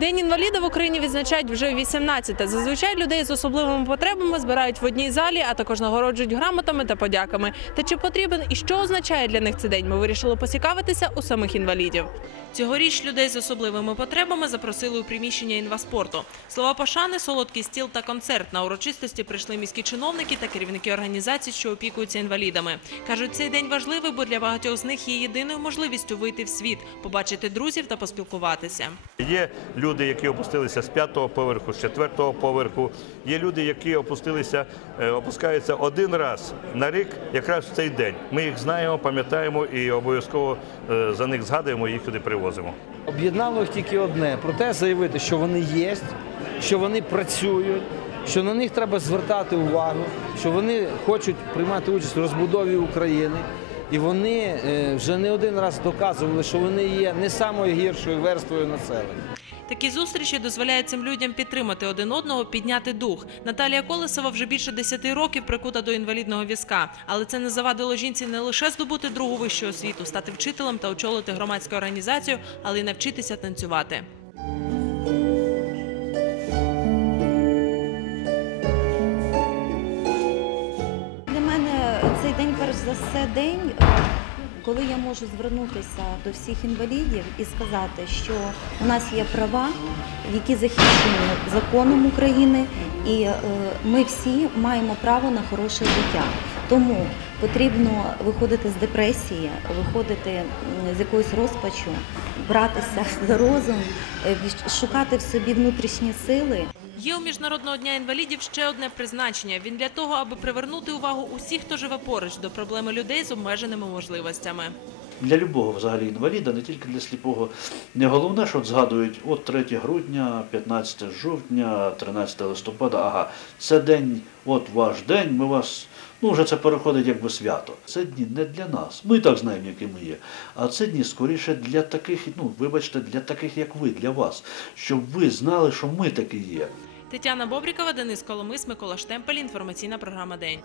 День інваліда в Україні відзначають вже 18-те. Зазвичай людей з особливими потребами збирають в одній залі, а також нагороджують грамотами та подяками. Та чи потрібен і що означає для них цей день? Ми вирішили поцікавитися у самих інвалідів. Цьогоріч людей з особливими потребами запросили у приміщення інваспорту. Слова пошани, солодкий стіл та концерт. На урочистості прийшли міські чиновники та керівники організацій, що опікуються інвалідами. Кажуть, цей день важливий, бо для багатьох з них є єдиною можливістю вийти в світ, побачити друзів та поспілкуватися. Є люди, які опустилися з п'ятого поверху, з четвертого поверху. Є люди, які опустилися, е, опускаються один раз на рік, якраз в цей день. Ми їх знаємо, пам'ятаємо і обов'язково е, за них згадуємо, і їх туди привозимо. Об'єднало їх тільки одне про те заявити, що вони є, що вони працюють, що на них треба звертати увагу, що вони хочуть приймати участь у розбудові України. І вони е, вже не один раз доказували, що вони є не самою гіршою верствою населення. Такі зустрічі дозволяють цим людям підтримати один одного, підняти дух. Наталія Колесова вже більше 10 років прикута до інвалідного візка. Але це не завадило жінці не лише здобути другу вищу освіту, стати вчителем та очолити громадську організацію, але й навчитися танцювати. Для мене цей день, перш за все, день, коли я можу звернутися до всіх інвалідів і сказати, що у нас є права, які захищені законом України, і е, ми всі маємо право на хороше життя. Тому потрібно виходити з депресії, виходити з якоїсь розпачу, братися за розум, е, шукати в собі внутрішні сили. Є у міжнародного дня інвалідів ще одне призначення. Він для того, аби привернути увагу усіх, хто живе поруч до проблеми людей з обмеженими можливостями. Для любого взагалі інваліда, не тільки для сліпого, не головне, що згадують от 3 грудня, 15 жовтня, 13 листопада. Ага, це день, от ваш день, ми вас. Ну, вже це переходить якби свято. Це дні не для нас. Ми і так знаємо, які ми є. А це дні скоріше для таких, ну вибачте, для таких, як ви, для вас, щоб ви знали, що ми такі є. Тетяна Бобрікова, Денис Коломис, Микола Штемпель. Інформаційна програма День.